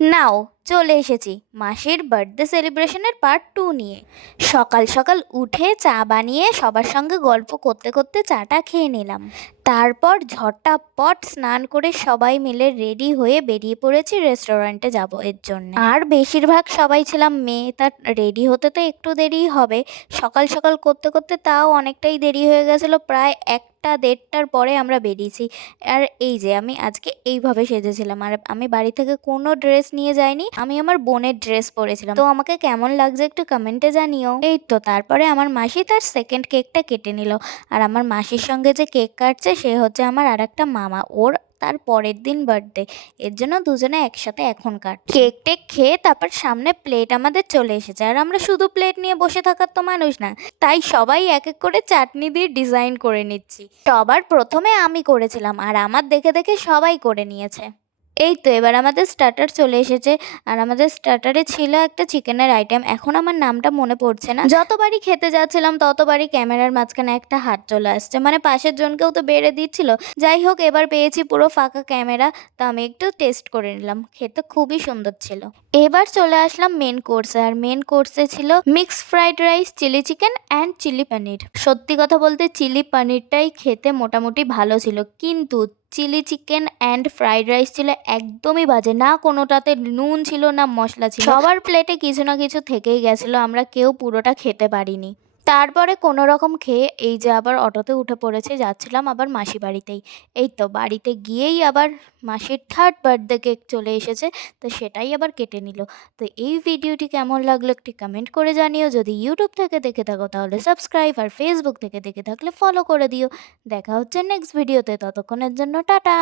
নাও চলে এসেছি মাসির বার্থডে সেলিব্রেশনের পার্ট 2 নিয়ে। সকাল সকাল উঠে চা বানিয়ে সবার সঙ্গে গল্প করতে করতে চাটা খেয়ে নিলাম। তারপর ঝটাপট স্নান করে সবাই মিলে রেডি হয়ে বেরিয়ে পড়েছি রেস্টুরেন্টে যাব এর জন্য। আর বেশিরভাগ সবাই ছিলাম মেয়ে, তার রেডি হতে তো একটু দেরিই হবে। সকাল সকাল করতে করতে তাও অনেকটাই দেরি হয়ে গেছিলো, প্রায় 1টা 1:30টার পরে আমরা বেরিয়েছি। আর এই যে আমি আজকে এইভাবে সেজেছিলাম, আর আমি বাড়ি থেকে কোনো ড্রেস নিয়ে যাইনি, আমি আমার বোনের ড্রেস পরেছিলাম। তো আমাকে কেমন লাগছে একটু কমেন্টে জানিও। এই তো তারপরে আমার মাসি তার সেকেন্ড কেকটা কেটে নিল। আর আমার মাসির সঙ্গে যে কেক কাটছে সে হচ্ছে আমার আর একটা মামা, ওর তার পরের দিন বার্থডে, এর জন্য দুজনে একসাথে এখন কাটছে। কেক টেক খেয়ে তারপর সামনে প্লেট আমাদের চলে এসেছে, আর আমরা শুধু প্লেট নিয়ে বসে থাকার তো মানুষ না, তাই সবাই এক এক করে চাটনি দিয়ে ডিজাইন করে নিচ্ছি। সবার প্রথমে আমি করেছিলাম, আর আমার দেখে দেখে সবাই করে নিয়েছে। এই তো এবার আমাদের স্টার্টার চলে এসেছে, আর আমাদের স্টার্টারে ছিল একটা চিকেনের আইটেম, এখন আমার নামটা মনে পড়ছে না। যতবারই খেতে যাচ্ছিলাম ততবারই ক্যামেরার মাঝখানে একটা হাত চলে আসছে, মানে পাশের জনকেও তো বেড়ে দিচ্ছিল। যাই হোক, এবার পেয়েছি পুরো ফাঁকা ক্যামেরা, তো আমি একটু টেস্ট করে নিলাম, খেতে খুবই সুন্দর ছিল। এবার চলে আসলাম মেন কোর্সে, আর মেন কোর্সে ছিল mixed fried rice, chilli chicken and chilli paneer. সত্যি কথা বলতে চিলি পনিরটাই খেতে মোটামুটি ভালো ছিল, কিন্তু chilli chicken and fried rice ছিল একদমই বাজে, না কোনোটাতে নুন ছিল না মশলা ছিল। সবার প্লেটে কিছু না কিছু থেকেই গেছিলো, আমরা কেউ পুরোটা খেতে পারিনি। তারপরে কোনো রকম খেয়ে এই যে আবার অটোতে উঠে পড়েছে, যাচ্ছিলাম আবার মাসি বাড়িতেই। এই তো বাড়িতে গিয়েই আবার মাসির থার্ড বার্থডে কেক চলে এসেছে, তো সেটাই আবার কেটে নিল। তো এই ভিডিওটি কেমন লাগলো একটি কমেন্ট করে জানিও। যদি ইউটিউব থেকে দেখে থাকো তাহলে সাবস্ক্রাইব, আর ফেসবুক থেকে দেখে থাকলে ফলো করে দিও। দেখা হচ্ছে নেক্সট ভিডিওতে, ততক্ষণের জন্য টাটা।